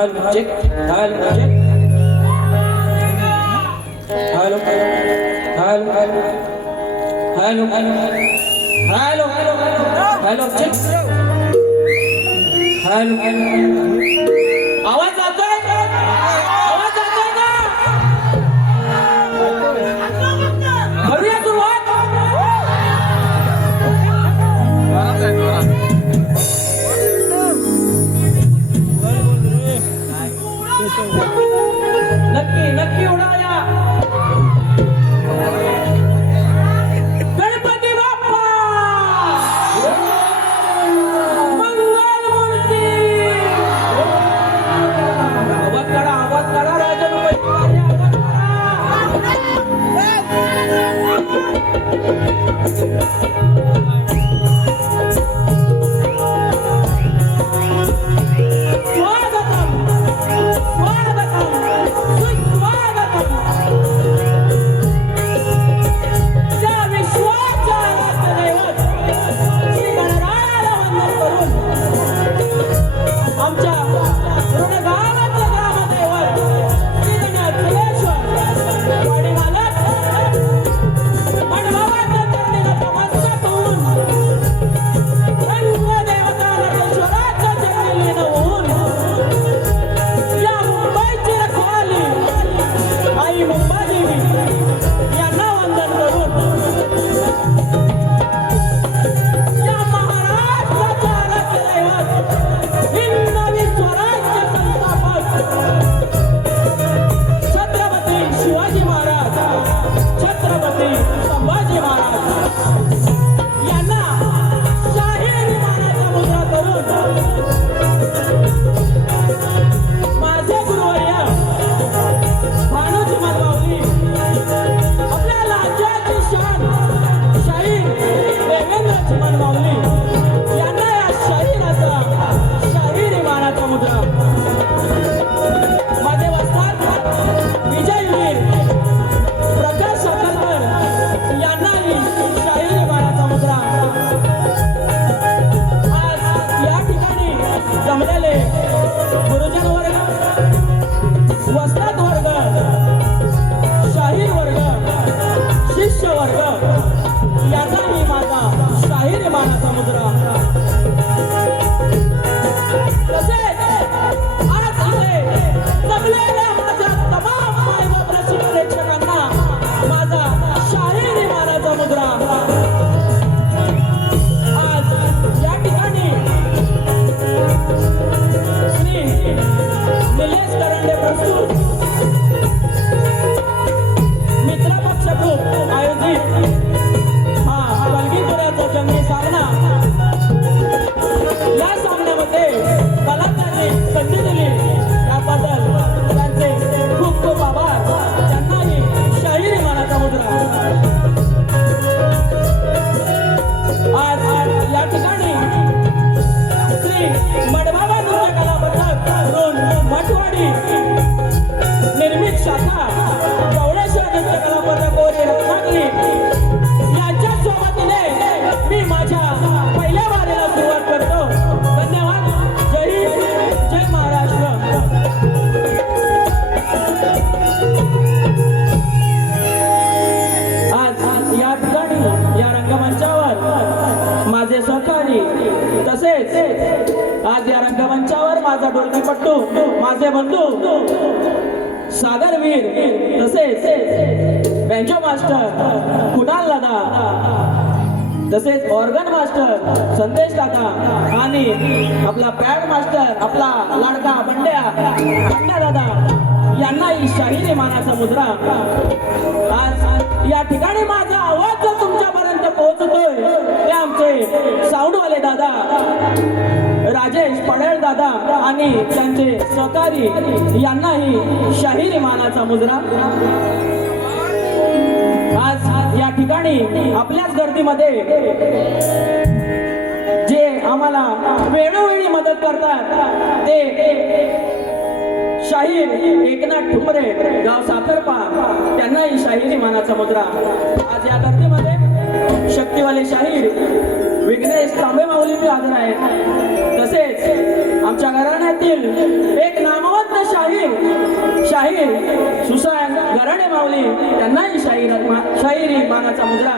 Hello check hello check hello hello hello hello hello check hello आवाज जातोय आवाज जातोय का करूया सुरुवात नक्की नक्की उडाया गणपती बाप्पा मंगल मूर्ती आवाज काढा राजन माझे बंधू सागरवीर तसेच बँजो मास्टर कुणाल दादा तसेच ऑर्गन मास्टर संदेश दादा आणि आपला पॅड मास्टर आपला लाडका बंड्या दादा यांना ही शाहिरी मानाचा मुद्रा। आज या ठिकाणी माझा आवाज जो तुमच्यापर्यंत पोहोचतोय ते आमचे साऊंडवाले दादा राजेश पडेल दादा आणि त्यांचे सहकारी यांनाही शाहिरी मानाचा मुजरा। आज या ठिकाणी आपल्याच गर्दीमध्ये जे आम्हाला वेळोवेळी मदत करतात ते शाहीर एकनाथ ठुमरे गाव साखरपा त्यांनाही शाहिरी मानाचा मुद्रा। आज या गर्दीमध्ये शक्तिवाले शाहीर विघ्नेश तांबे माऊली हजर आहेत तसेच आमच्या घराण्यातील एक नामवंत शाहीर सुशांत गराडे माऊली त्यांनाही शाहिरी मानाचा मुद्रा,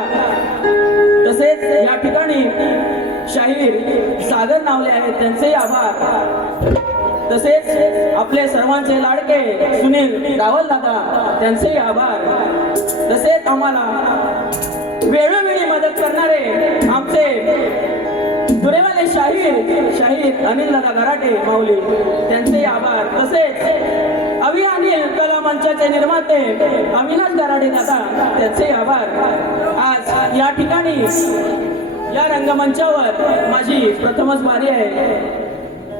तसेच या ठिकाणी शाहीर सागर नावले आहेत त्यांचे आभार, तसेच आपले सर्वांचे लाडके सुनील रावल दादा त्यांचे आभार, तसेच आम्हाला वेळोवेळी मदत करणारे आमचे दुरेवाले शाहीर अनिल दादा गराटे माऊली त्यांचे आभार, तसेच अनिल कला मंचाचे निर्माते अविनाश गराडे दादा त्यांचे आभार। आज या ठिकाणी या रंगमंचावर माझी प्रथमच बारी आहे।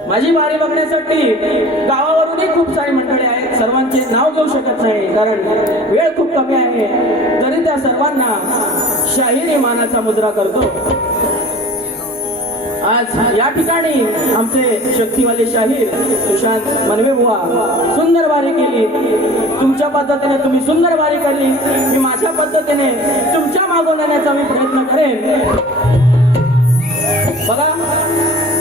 माझी बारी बघण्यासाठी गावावरूनही खूप सारी मंडळी आहेत, सर्वांचे नाव घेऊ शकत नाही कारण वेळ खूप कमी आहे, तरी त्या सर्वांना शाहिरी मानाचा मुद्रा करतो। आज या ठिकाणी आमचे शक्तिवाले शाहीर सुशांत मनवे बुवा सुंदर बारी केली, तुमच्या पद्धतीने तुम्ही सुंदर बारी केली, मी माझ्या पद्धतीने तुमच्या मागून येण्याचा मी प्रयत्न करेन। बघा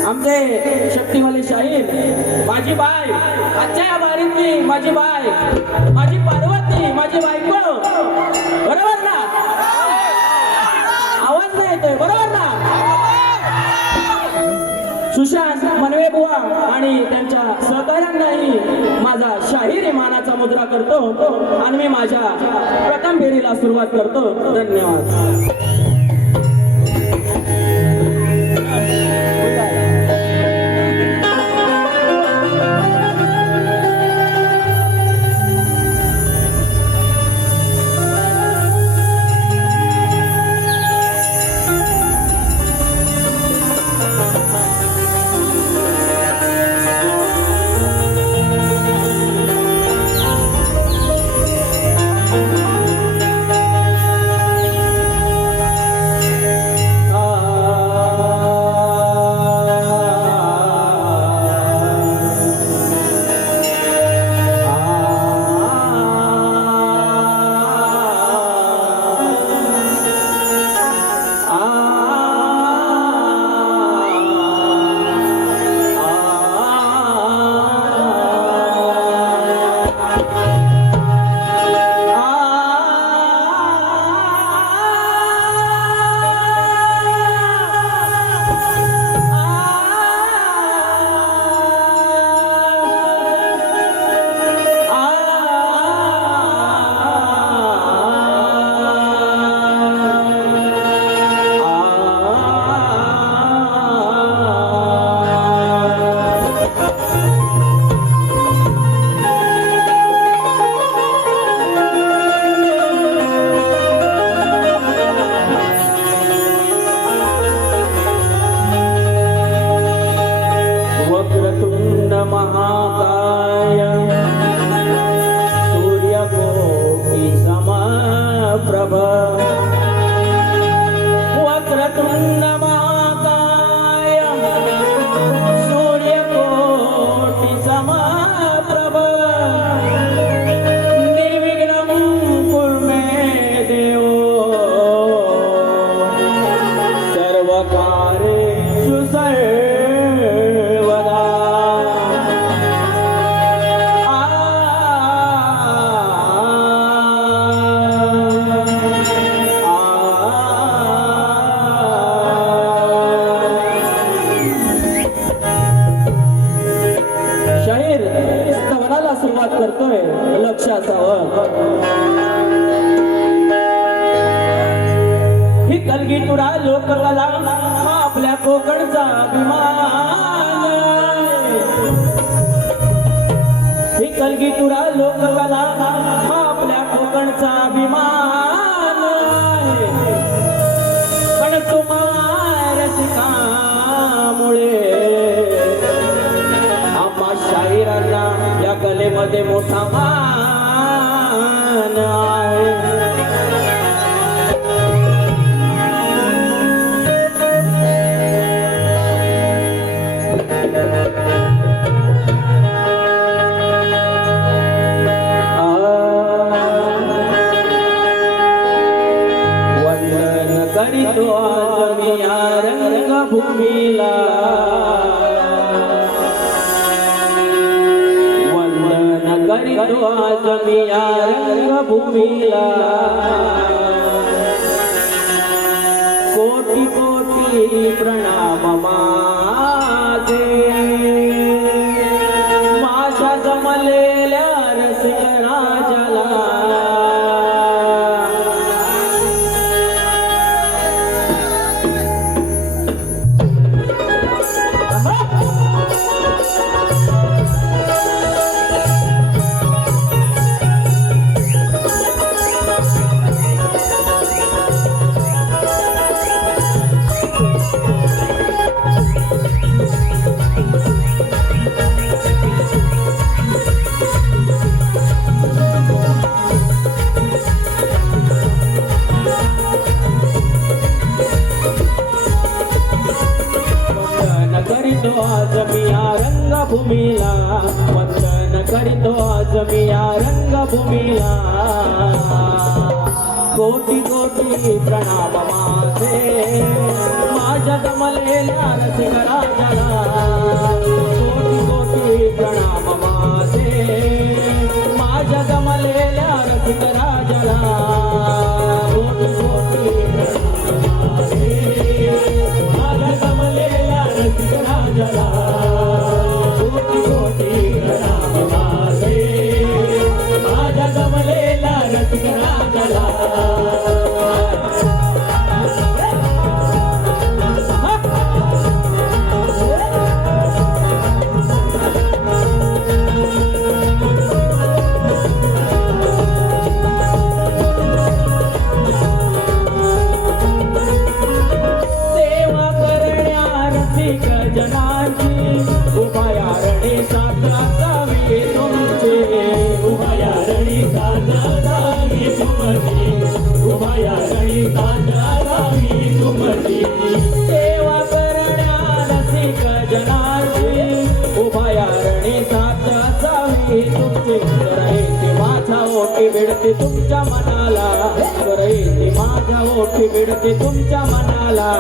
आमचे शक्तिवाले शाहीर माझी बाय, आजच्या या बारीतली माझी बाय, माझी पार्वती, माझी बायको, बरोबर ना? आवाज नाही येतोय, बरोबर ना? सुशांत मनवे बुवा आणि त्यांच्या सहकाऱ्यांनाही माझा शाहिरी मानाचा मुद्रा करतो आणि मी माझ्या प्रथम फेरीला सुरुवात करतो। धन्यवाद। तुरा लोककला हा आपल्या कोकणचा अभिमान, ही कलगी तुरा लोककला हा आपल्या कोकणचा अभिमान, पण तुम्हा रसिकामुळे आम्हा शाहिरांना या कलेमध्ये मोठा मान आहे। करीतो आज मी या रंगभूमीला, करीतो आज मी या रंगभूमीला कोटी कोटी प्रणाम माझे माझ्या जमलेल्या रसिक राजाला करीतो आज मी या रंगभूमीला वंदन करीतो आज मी या रंगभूमीला कोटी कोटी प्रणाम माझे माझ्या जमलेल्या रसिक राजाला कोटी कोटी प्रणाम माझे माझ्या जमलेल्या रसिक राजाला कोटी कोटी प्रणाम माझे माझ्या जमलेल्या रसिक राजाला कोटी कोटी प्रणाम माझे माझ्या जमलेल्या रसिक राजाला जनाची उभया रणी सातावी तुमचे उभया रणी सातावी तुमची उभया रणी सातावी तुमची सेवा करण्या रसिक जनाची उभया रणी सातावी तुमचे करायचे माझा ओटी भिडते तुमच्या मनाला करायचे माझा ओटी भिडते तुमच्या मनाला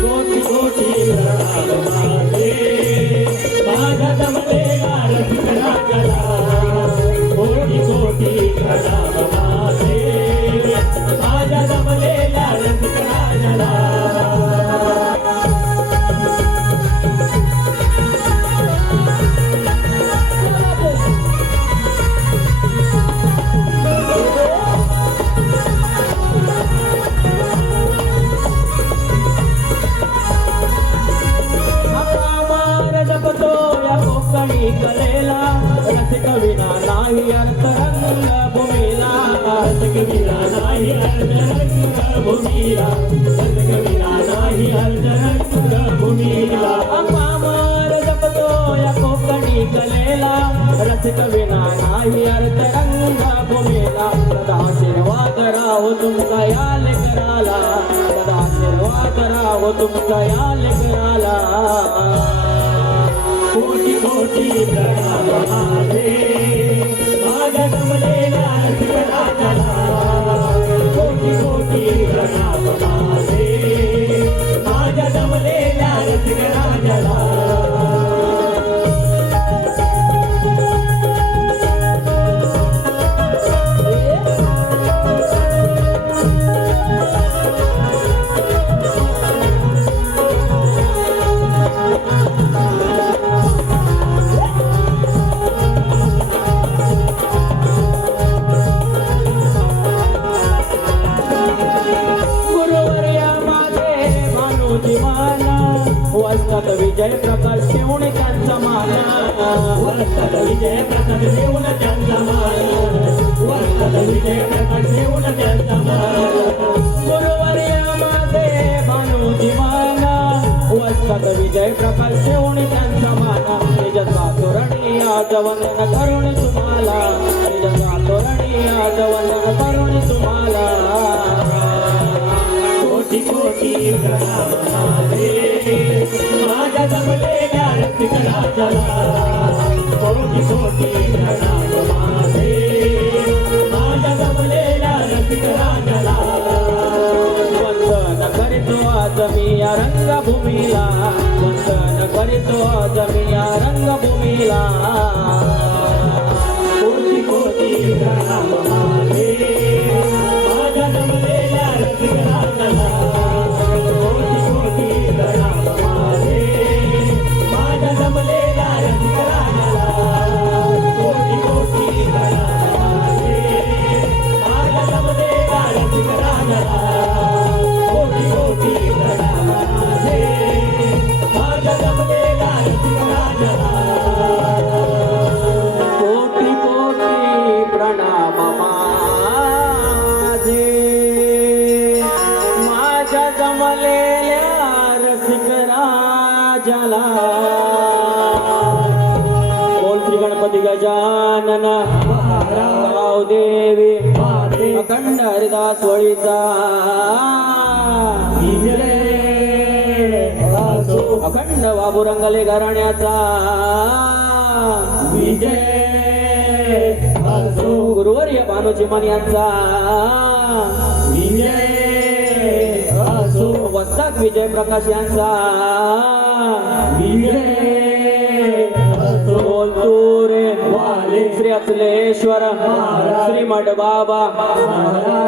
कोटी कोटी प्रणाम माझे माझ्या जमलेल्या रसिक राजाला कोटी कोटी प्रणाम माझे माझ्या जमलेल्या रसिक राजाला कलेला रसिक विना नाही अर्थ रंगभूमीला रसिक विना नाही अर्थ रंगभूमीला रसिक विना नाही अर्थ रंगभूमीला पामर जपतो या कोकणी कलेला रसिक विना नाही अर्थ रंगभूमीला सदा आशीर्वाद राहो तुमचा या लेकराला सदा आशीर्वाद राहो तुमचा या लेकराला कोटी कोटी प्रणाम माझे माझ्या जमलेल्या रसिक राजाला कोटी कोटी प्रणाम माझे माझ्या जमलेल्या रसिक राजाला वस्तात विजय प्रकाश ठेवून त्यांचा माना वस्तात विजय प्रकाश ठेवून त्यांचा माना वस्तात विजय प्रकाश ठेवून त्यांचा माना गुरुवर्या माझे भानुजी माना वस्तात विजय प्रकाश ठेवून त्यांचा माना निजचा तोरणी आज वंदन करुणी तुम्हाला निजचा तोरणी आज वंदन करुणी तुम्हाला कोटी कोटी प्रणाम माझे माझ्या जमलेल्या रसिक राजाला कोटी कोटी प्रणाम माझे माझ्या जमलेल्या रसिक राजाला वंदन करीतो आज मी या रंगभूमीला दर्शन करीतो आज मी या रंगभूमीला कोटी कोटी प्रणाम माझे माझ्या जमलेल्या रसिकरांना कोटी कोटी प्रणाम माझे माझ्या जमलेल्या रसिकरांना कोटी कोटी प्रणाम माझे माझ्या जमलेल्या रसिकरांना कोटी कोटी प्रणाम माझे माझ्या जमलेल्या रसिकरांना कोटी कोटी प्रणाम माझे माझ्या जमलेल्या रसिक राजाला बोल श्री गणपती गजानन गाव देवी अखंड हरिदास वळीचा अखंड बाबू रंगले घराण्याचा विजय असो गुरुवर्य भानुची मन यांचा विजय असो वसाक विजय प्रकाश यांचा विजय असो बोलतो रे वाले श्री अचलेश्वर श्री मठ बाबा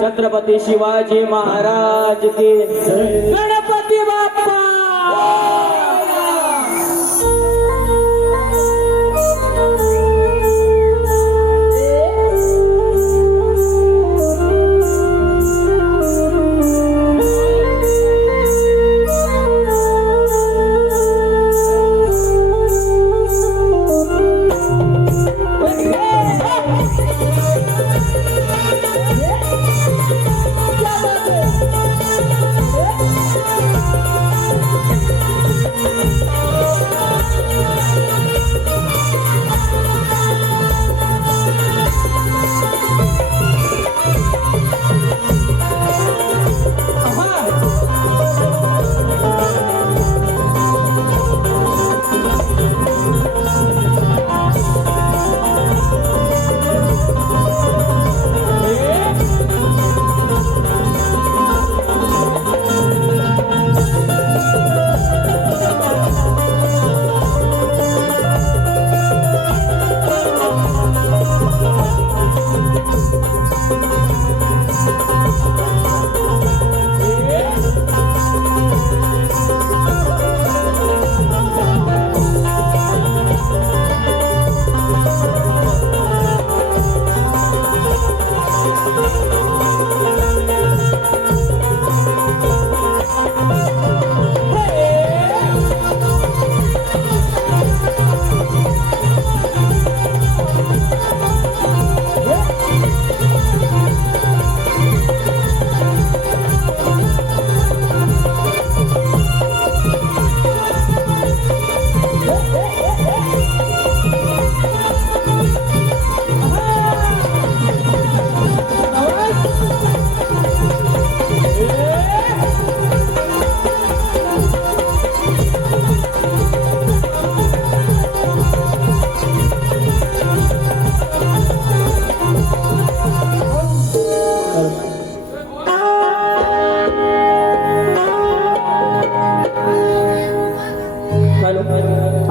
छत्रपती शिवाजी महाराज की गणपती बाप्पा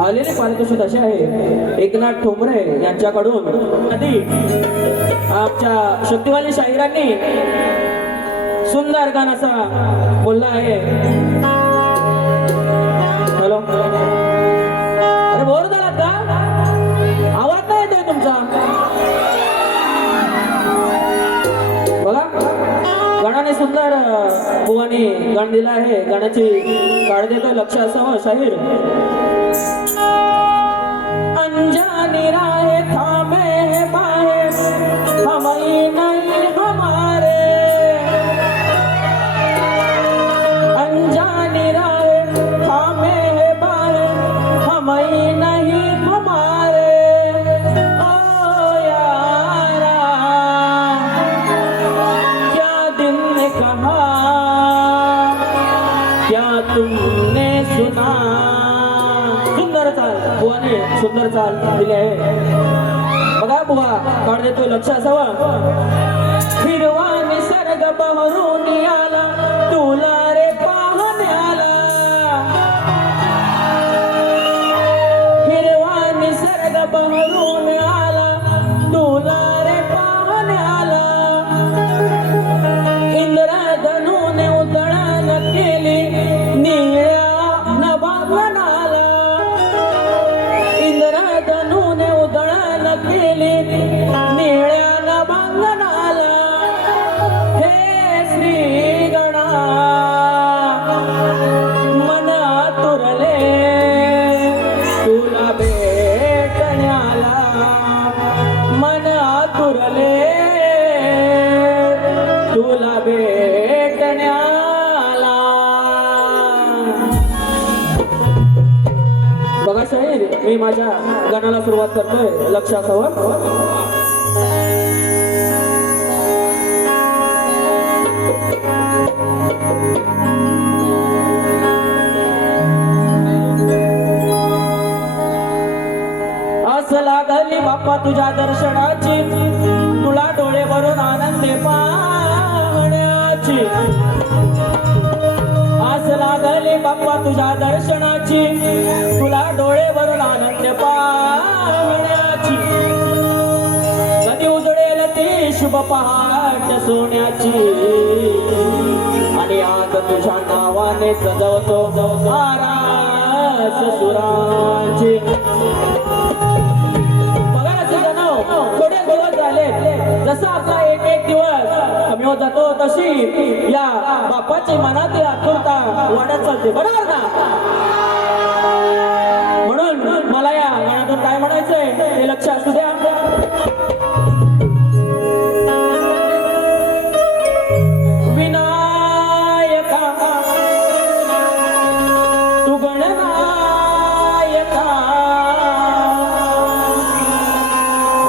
आलेले पारितोषिक असे आहे एकनाथ ठोंबरे यांच्याकडून आधी आमच्या शक्तिवाली शाहिरांनी सुंदर गाणं असा बोलला आहे. हॅलो, अरे बोर झालात का? आवाज नाही येतोय तुमचा. बघा, गणाने सुंदर बुवानी गाणं दिलं आहे. गाण्याची काळ देतोय, लक्ष असावं. शाहीर अनजानी राहे थामे है बाहे हम नहीं हमारे, अनजानी राहे थामे है बाहे हम नहीं हमारे. ओ यारा क्या दिल ने कहा क्या तुमने सुना. सुंदर चाल बुवाने सुंदर चाल दिली आहे. बघा बुवा काढ देतोय, लक्ष असावं. हिरवा निसर्ग बहरून आला तुला रे पाहण्याला, मी माझ्या गाण्याला सुरुवात करतोय. लक्ष असावं. असं लागली बाप्पा तुझ्या दर्शनाची, तुला डोळे भरून आनंदे पाहण्याची. आस लागली बाप्पा तुझ्या दर्शनाची, तुला डोळे भरून आनंद पाहण्याची. कधी उजळेल ती शुभ पहाट सोन्याची, आणि आज तुझ्या नावाने सजवतो आरास सुरांची. बघा ना जणो, थोडे दिवस झाले, जसा आपला एक एक दिवस कमी होत जातो तशी या बाप्पाची मनातील आतुरता वाढत चालते. बरोबर ना? म्हणून मला या गाण्यातून काय म्हणायचंय ते लक्ष असू द्या. विनायका तू गणनायका,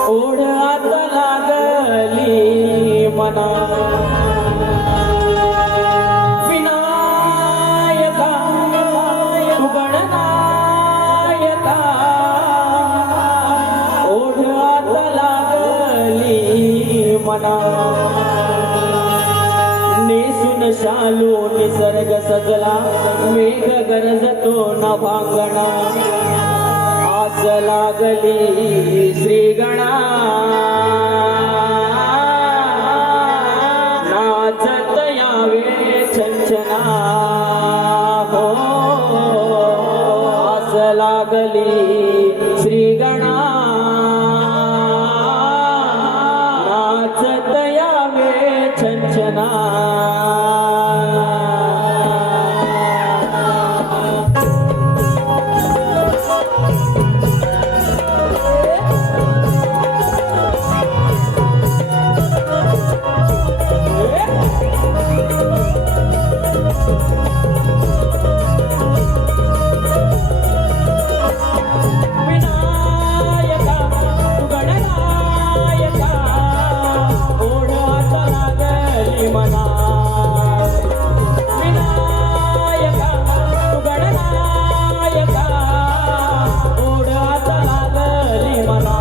ओढ आता लागली मना. विनायका तू गणनायका, ओढ आता लागली मना. नेसून शालू निसर्ग सजला, मेघ गरजतो नभांगणा. आस लागली श्रीगणा, नाचत यावे छंछना. हो आस लागली श्रीगणा, नाचत यावे छंछना. विनायका तू गणनायका, ओढ आता लागली मना. विनायका तू गणनायका, ओढ आता लागली मना.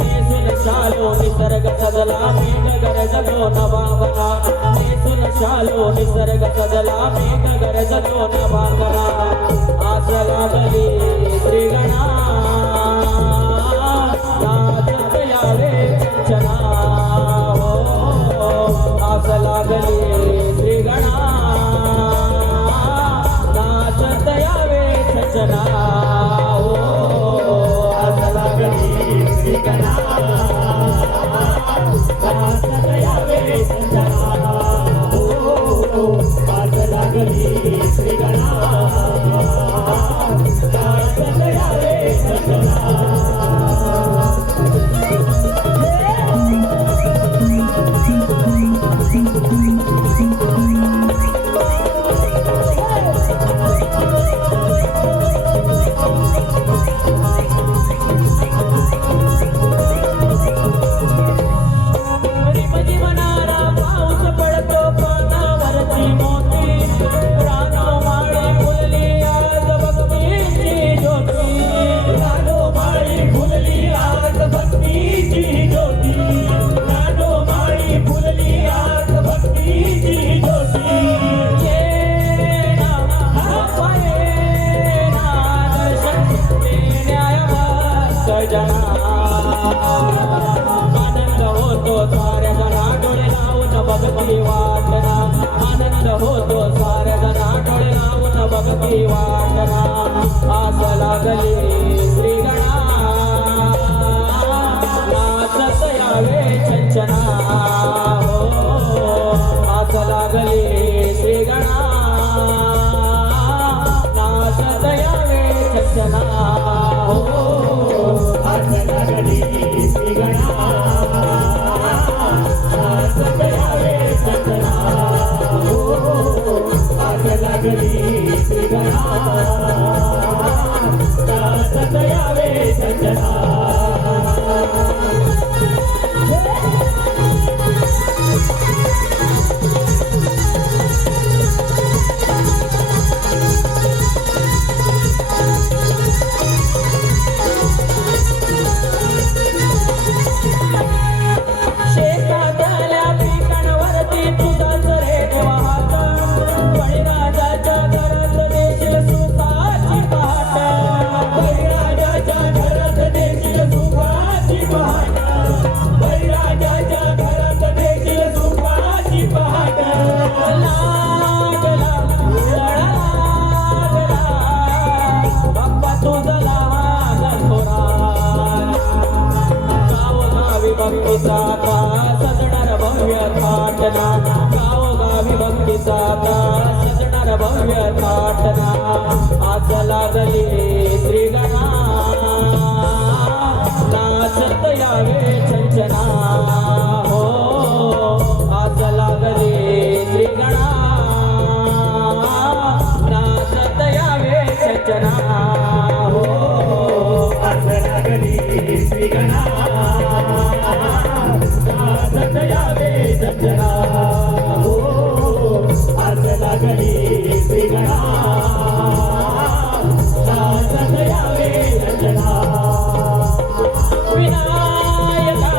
नेसून शालो निसर्ग सजला, मेघ गरजतो नभांगणा. नेसून शालो निसर्ग सजला, मेघ गरजतो नभांगणा. आस लागली श्रीगणा, नाचत यावे छंछना. हो आस लागली श्रीगणा, नाचत यावे छंछना. हो आस लागली श्रीगणा, नाचत यावे छंछना. हो आस लागली श्रीगणा, नाचत यावे छंछना. जीवनारा पाऊस पडतो पानावरती मोती, रानो माळी फुलली आज भक्तीची ज्योती. रानो माळी फुलली आज भक्तीची ज्योती. रानो माळी फुलली आज भक्तीची ज्योती. ये ना बाप्पा ये ना, दर्शन देण्याया सजना. आनंद होतो साऱ्या जना, डोळे लावून बघती वाटना. आनंद होतो साऱ्या जना, डोळे लावून बघती वाटना. आस लागली श्रीगणा, नाचत यावे छंछना. हो आस लागली श्रीगणा, नाचत यावे छंछना. हो आस लागली श्रीगणा, नाचत यावे छंछना. हो आस लागली श्रीगणा, भक्तीचा आता सजणार भव्य थाटना गावोगावी भक्तीचा आता सजणार भव्य थाटना आज लागली श्रीगणा नाचत यावे छंचना हो आज लागली श्रीगणा नाचत यावे छंचना हो आज लागली श्रीगणा नाचत यावे छंचना हो आज लागली श्रीगणा नाचत यावे छंचना विनायका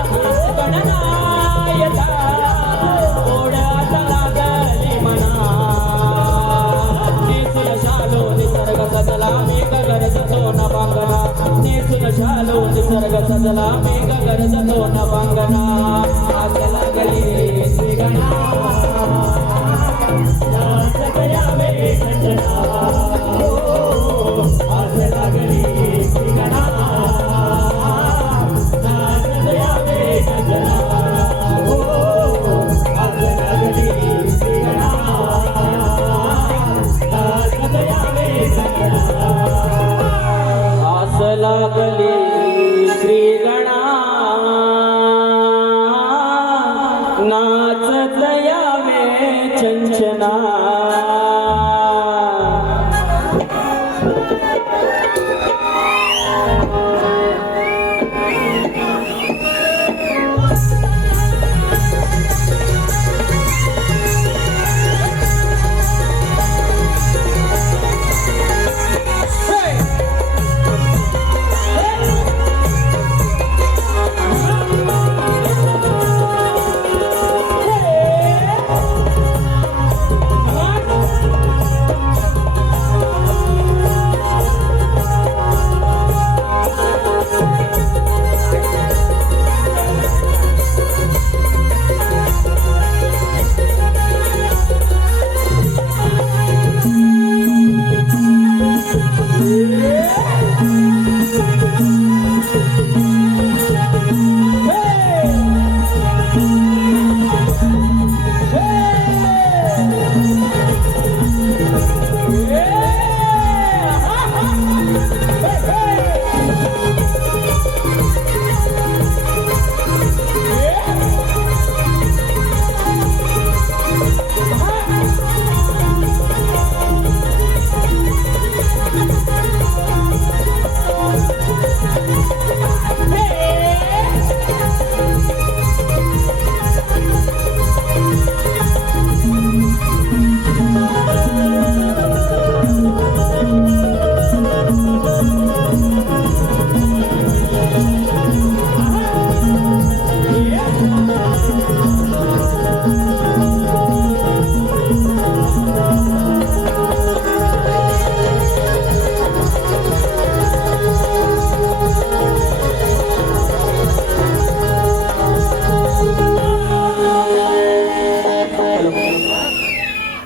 गणनायका ओढ्यात लागली मना नेसून शालो निसर्ग सजला मेघ गरजतो न बांगना नेसून शालो निसर्ग सजला मेघ गरजतो न बांगना आज लागली श्रीगणा नाचत यावे छंचना हो आज लागली श्रीगणा नाचत यावे छंचना हो आज लागली श्रीगणा नाचत यावे छंचना आस लागली श्रीगणा नाचत यावे छंछना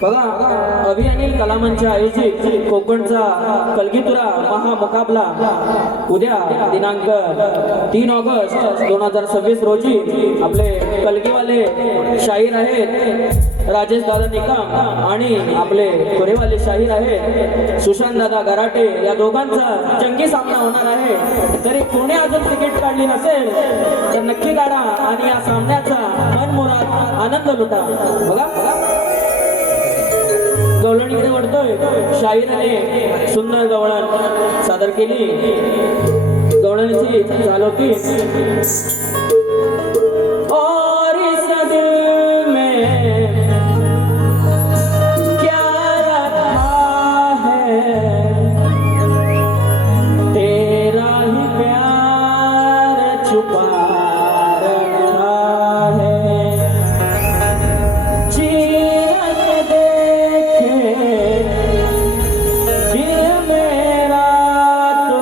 बघा अभियानिल कलामंच आयोजित कोकणचा कलगीतुरा महामुकाबला उद्या दिनांक 3 ऑगस्ट 2026 रोजी आपले कलगीवाले शाहीर आहेत राजेश दादा निकम आणि आपले कोरेवाले शाहीर आहेत सुशांत दादा गराटे या दोघांचा जंगी सामना होणार आहे। तरी कोणी अजून तिकीट काढली नसेल तर नक्की काढा आणि या सामन्याचा मनमुराद आनंद लुटा। बघा गवळणीकडे वळतोय शाहीराने सुंदर गवळण सादर केली। गवळणीची चाल होती और इस दिल में क्या रखा है तेरा ही प्यार छुपा रखा है चीरक देखे दिल मेरा तो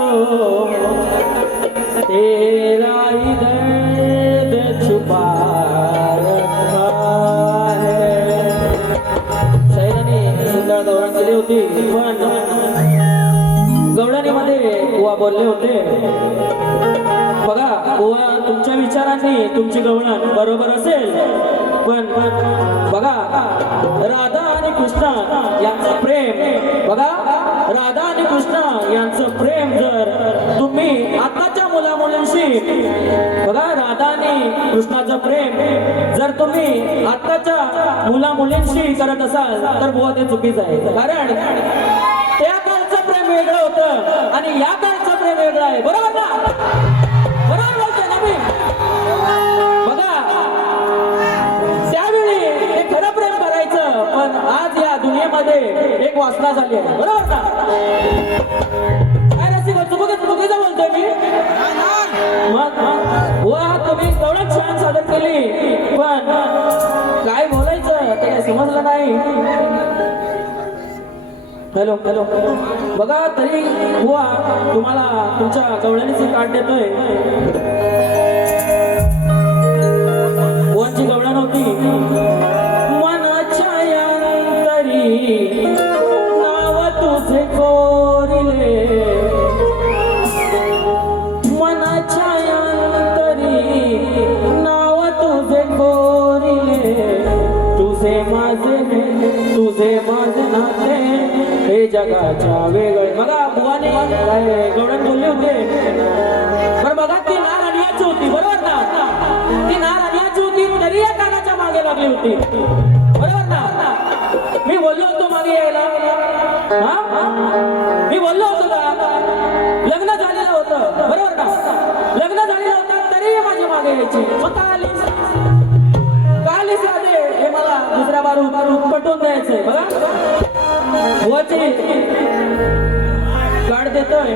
तेरा ही दर्द छुपा रखा है। शाहिराने सुंदर गवळण केली होती पण गवळणीमध्ये बुवा बोलले होते बघा बुवा, तुमच्या विचारांनी तुमची गवळण बरोबर असेल, पण बघा राधा आणि कृष्ण यांचं प्रेम, बघा राधा आणि कृष्ण यांचं प्रेम जर तुम्ही आताच्या मुलामुलींशी, बघा राधा आणि कृष्णाचं प्रेम जर तुम्ही आताच्या मुलामुलींशी करत असाल तर बुवा ते चुकीचं आहे. कारण त्या काळचं प्रेम वेगळं होतं आणि या काळचं प्रेम वेगळं आहे. बरोबर ना? बरोबर बोलतोय ना मी? बघा त्यावेळी हे खरं प्रेम करायचं, पण आज या दुनियेमध्ये एक वासना झाली आहे. बरोबर ना? काय रसिक चुकीचं बोलतोय मी? मग वा तुम्ही एवढं छान सादर केली, पण काय बोलायचं ते काय समजलं नाही. हॅलो हॅलो बघा तरी बुवा तुम्हाला तुमच्या गवळणीची काढ देतोय. बुवांची गवळण होती, मनाच्या अंतरी नाव तुझे कोरिले, मनाच्या अंतरी नाव तुझे कोरिले, तुझे माझे नाते हे जगाच्या वेगळे. बघा बुवाने गवळण बोलले होते, पण बघा ती नार आणण्याची होती. बरोबर ना? ती नार आणण्याची होती तरी या कानाच्या मागे लागली होती. बरोबर ना? मी बोललो होतो मागे यायला, मी बोललो होतो का? लग्न झालेलं होतं. बरोबर ना? लग्न झालेलं होतं तरी माझ्या मागे यायची. स्वतः आलीस राधे हे मला दुसऱ्या बारू पटवून द्यायचंय. बघा बुवाची काढ देतोय,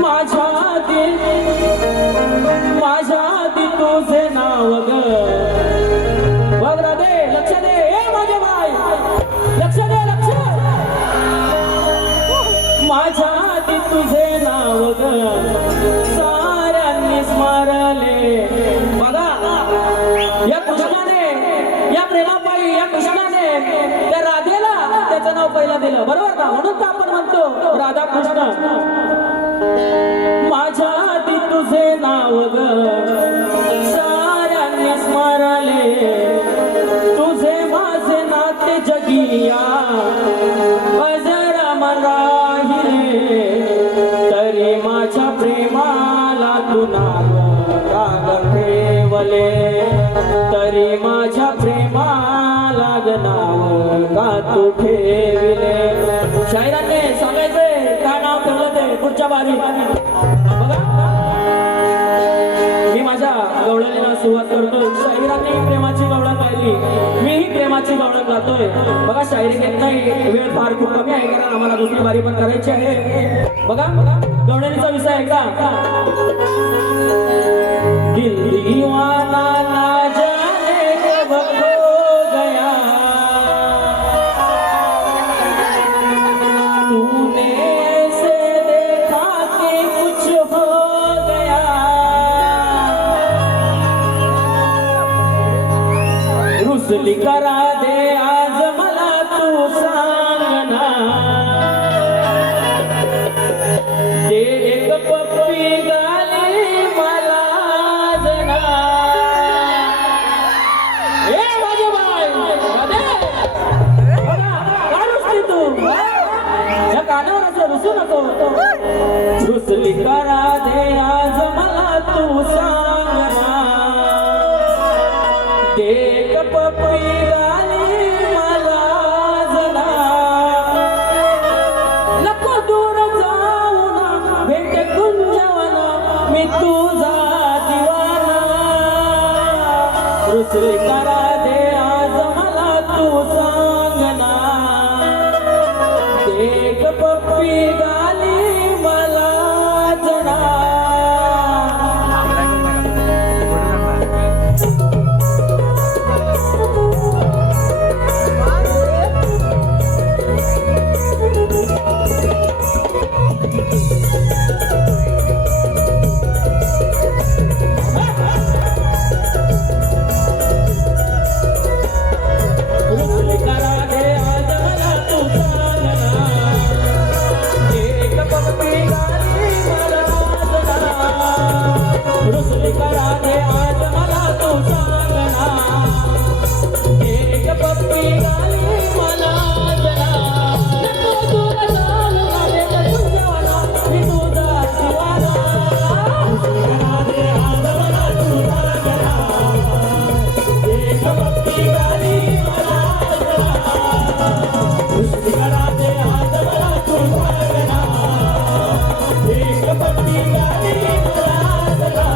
माझ्या आधी तुझे नाव ग. बघ राधे लक्ष दे, ए माझे बाई लक्ष दे, लक्ष. माझ्या आधी तुझे नाव ग साऱ्यांनी स्मरले. बघा या कृष्णाने, या प्रेमापायी या कृष्णाने त्या राधेला त्याचं नाव पहिलं दिलं. बरोबर ना? म्हणून तर आपण म्हणतो राधा कृष्ण. माझ्या आधी तुझे नाव ग साऱ्यांनी स्मरले, तुझे माझे नाते जगिया अजरा राहिले, तरी माझ्या प्रेमाला तू नाव राग ठेवले, तरी माझ्या प्रेमाला नाव का तू ठेवले. शाहिरांनी सांगायचंय काय नाव ठेवलं ते पुढच्या बारी. बघा मी माझ्या गवळणीला सुरुवात करतोय. शाहिरांनी प्रेमाची गवळण गायली, मीही प्रेमाची गवळण गातोय. बघा शाहिरी घेत नाही, वेळ फार खूप कमी आहे, कारण आम्हाला दुसरी बारी पण करायची आहे. बघा गवळणीचा विषय आहे का? दिल दीवाना ना जाने कब खो गया, तूने ऐसे देखा कि कुछ हो गया, रुसली करा दे आज मला तू सांगना, दे एक पप्पी गाली मला जना. ए माझे बाय राधे, बघा काय रुसली तू? या कानावर असं रुसू नको. रुसली करा दे आज मला तू सांगना, दे एक पप्पी गाली मला जना. नको दूर जाऊ ना भेट गुंजवना, मी तुझा दिवाना. रुसली करा दे आज मला तू सांगना, एक पप्पी गाली मला जना. रुसली करा दे आज मला तू सांगना, राधे आज मला तू सांगना एक पट्टी गाडी मला जरा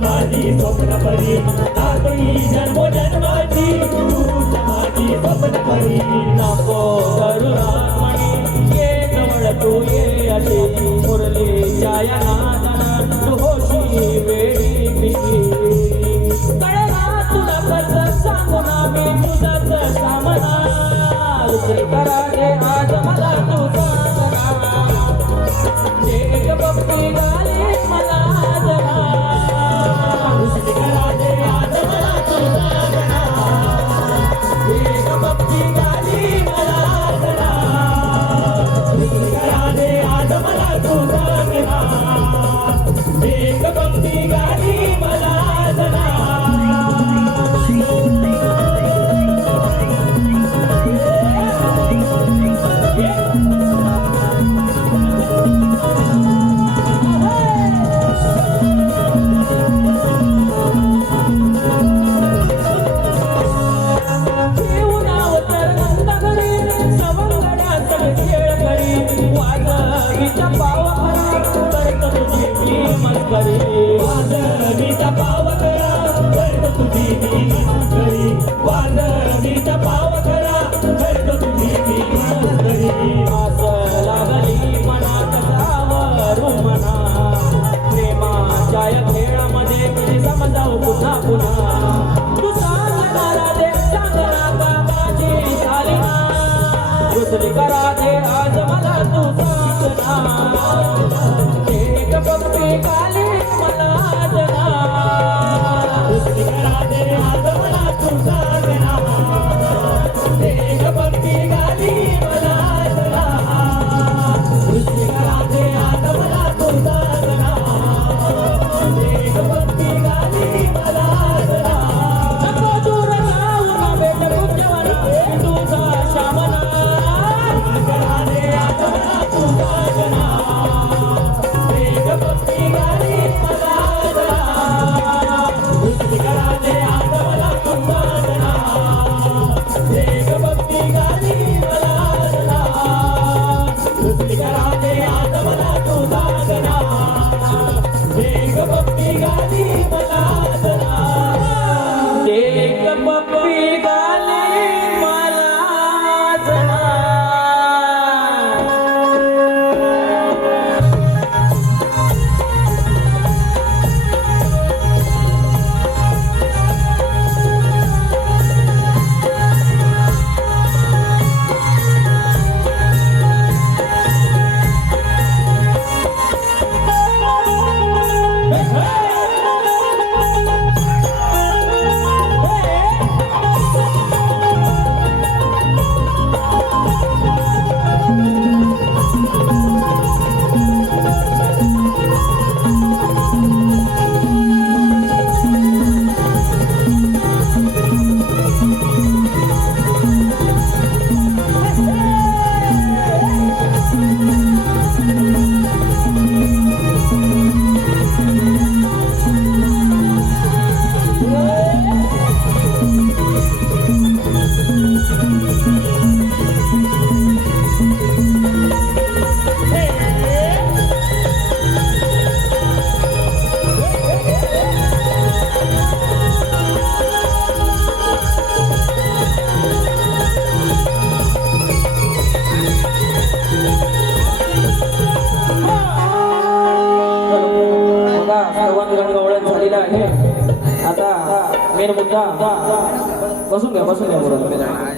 स्वप्नपरी तातई जन्मोजन्माची तूच माझी स्वप्नपरी नको करुणामणी ये जवळ तू ये असे मुरलीच्या या नादात तू होशी वेळी पिकी कळला तुला कसं सांगू ना मी तुझाच सामना दुसरी करा दे आज मला तू सांगना एक भक्ती गाली मला जरा दुसरी करा दे आज मला तू सांगना एक भक्ती गाली मला जरा दुसरी करा दे आज मला तू सांगना एक भक्ती गाली मला जरा वादवीचा पाव करा करतो तुझी मी मस्करी वादवीचा पाव करा करतो तुझी मी मस्करी आस लागली मनात सावरून म्हणा प्रेमाच्या या खेळामध्ये समजावू पुन्हा पुन्हा तू सांगणारा दे सांगणार का माझी झाली ना दुसरी करा दे आज मला तू सांगना एक भक्ती काली मला जना दुसरी करा दे आज मला तू सांगना एक भक्ती गाली मला जरा दुसरी करा दे आज मला तू सांगना एक भक्ती गाली मला जरा नको दूर जाऊ ना बेट कुंजवना तुझा श्यामना करा दे आज मला तू सांगना एक भक्ती गाली मला जरा दुसरी करा दे आज मला तू सांगना एक भक्ती गाली मला जरा दुसरी करा दे आज मला तू सांगना एक भक्ती गाली मला जरा एक पप्पी गाली मला जना सर्वांगण गवळण झालेला आहे. आता मेन मुद्दा बसून घ्या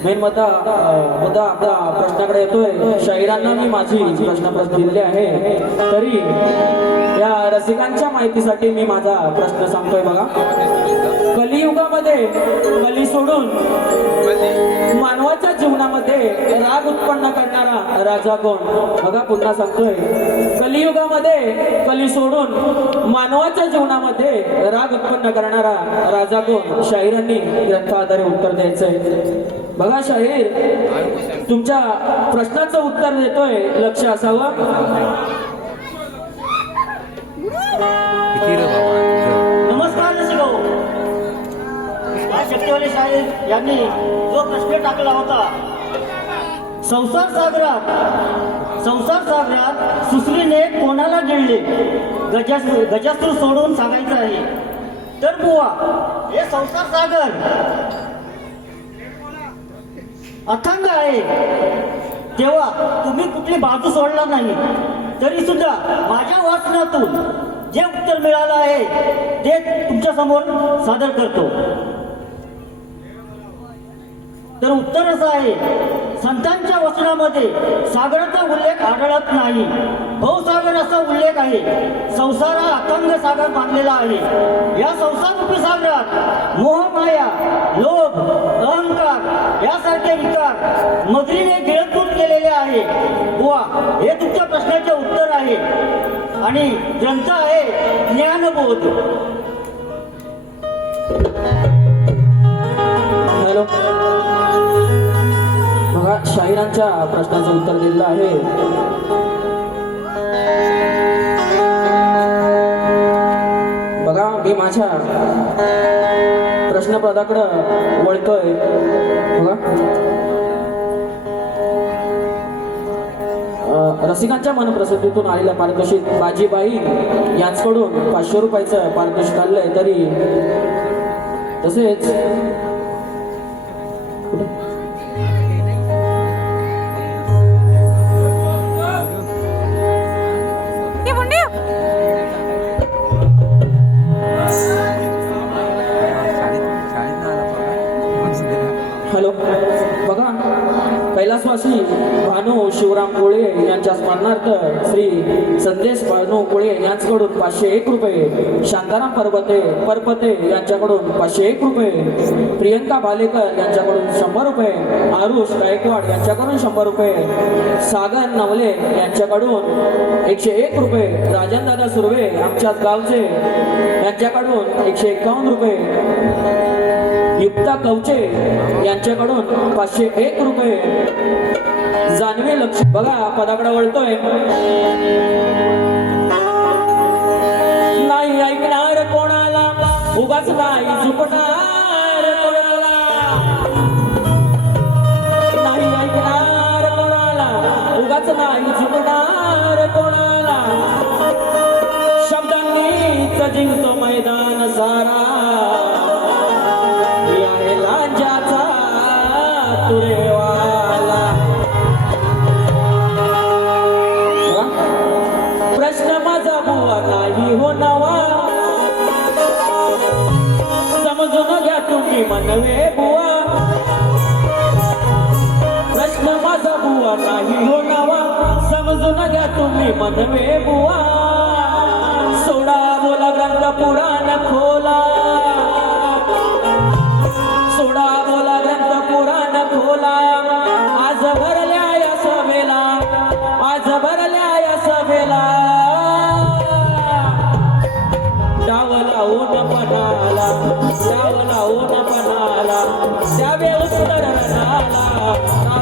मेन मुद्दा आपला प्रश्नाकडे येतोय. शाहिरांना मी माझी प्रश्न दिलेले आहे, तरी या रसिकांच्या माहितीसाठी मी माझा प्रश्न सांगतोय. बघा, कलियुगामध्ये कली सोडून मानवाच्या जीवनामध्ये राग उत्पन्न करणारा राजा कोण? बघा, पुन्हा सांगतोय, कलियुगामध्ये कली सोडून मानवाच्या जीवनामध्ये राग उत्पन्न करणारा राजा कोण? शाहिरांनी ग्रंथाद्वारे उत्तर द्यायचंय. बघा शाहीर, तुमच्या प्रश्नाचं उत्तर देतोय, लक्ष असावं. नमस्कार रसिको. या शक्तिवाले शाहीर यांनी जो प्रश्न टाकला होता, संसार सागरात सुसरीने कोणाला गिळले, गजासूर सोडून सांगायचं आहे. तर बुवा, हे संसार सागर अथांग आहे, तेव्हा तुम्ही कुठली बाजू सोडला नाही. तरी सुद्धा माझ्या वाचनातून जे उत्तर मिळालं आहे ते तुमच्या समोर सादर करतो. तर उत्तर असं आहे, संतांच्या वचनामध्ये सागराचा उल्लेख आढळत नाही. भवसागर असा उल्लेख आहे. संसार हा अथांग सागर मानलेला आहे. या संसाररूपी सागरात मोहमाया, लोभ, अहंकार यासारखे विकार मगरीने गिळंकृत केलेले आहे. बुवा, हे तुमच्या प्रश्नाचे उत्तर आहे आणि ग्रंथ आहे ज्ञानबोध. हॅलो, बघा, शाहिरांच्या प्रश्नाचं उत्तर दिलेलं आहे. बघा, मी माझ्या प्रश्नपदाकडं वळतोय. बघा, रसिकांच्या मनप्रसिद्धीतून आलेल्या पारितोषिक बाजीबाई यांच्याकडून 500 रुपयाचं पारितोषिक आलंय. तरी तसेच हॅलो, बघा, कैलासवासी भानू शिवराम कोळे यांच्या स्मरणार्थ श्री संदेश भानू कोळे यांच्याकडून 501 रुपये, शांताराम परपते यांच्याकडून 501 रुपये, प्रियंका भालेकर यांच्याकडून 100 रुपये, आरुष गायकवाड यांच्याकडून 100 रुपये, सागर नवले यांच्याकडून 101 रुपये, राजनदादा सुर्वे आमच्याच गावचे यांच्याकडून 151 रुपये, युक्ता कवचे यांच्याकडून 501 रुपये, जान्हवी लक्ष. बघा, पदाकडे वळतोय. नाही ऐकणार कोणाला, उगाच नाही झुकणार कोणाला, नाही ऐकणार कोणाला, उगाच नाही झुकणार कोणाला, शब्दांनीच जिंकतो मैदान सारा, लांजाचा तुरेवाला. प्रश्न माझा बुवा नाही हो नवा, समजून घ्या तुम्ही मनवे बुवा. प्रश्न माझा बुवा नाही हो नवा, समजून घ्या तुम्ही मनवे बुवा. सोडा बोला ग्रंथ पुराण खोला, सोडा बोला ग्रंथ पुराण खोला. आज भरल्या या सभेला, आज भरल्या या सभेला, डाव लावून पणाला, डाव लावून पणाला, द्यावे उत्तर रणाला.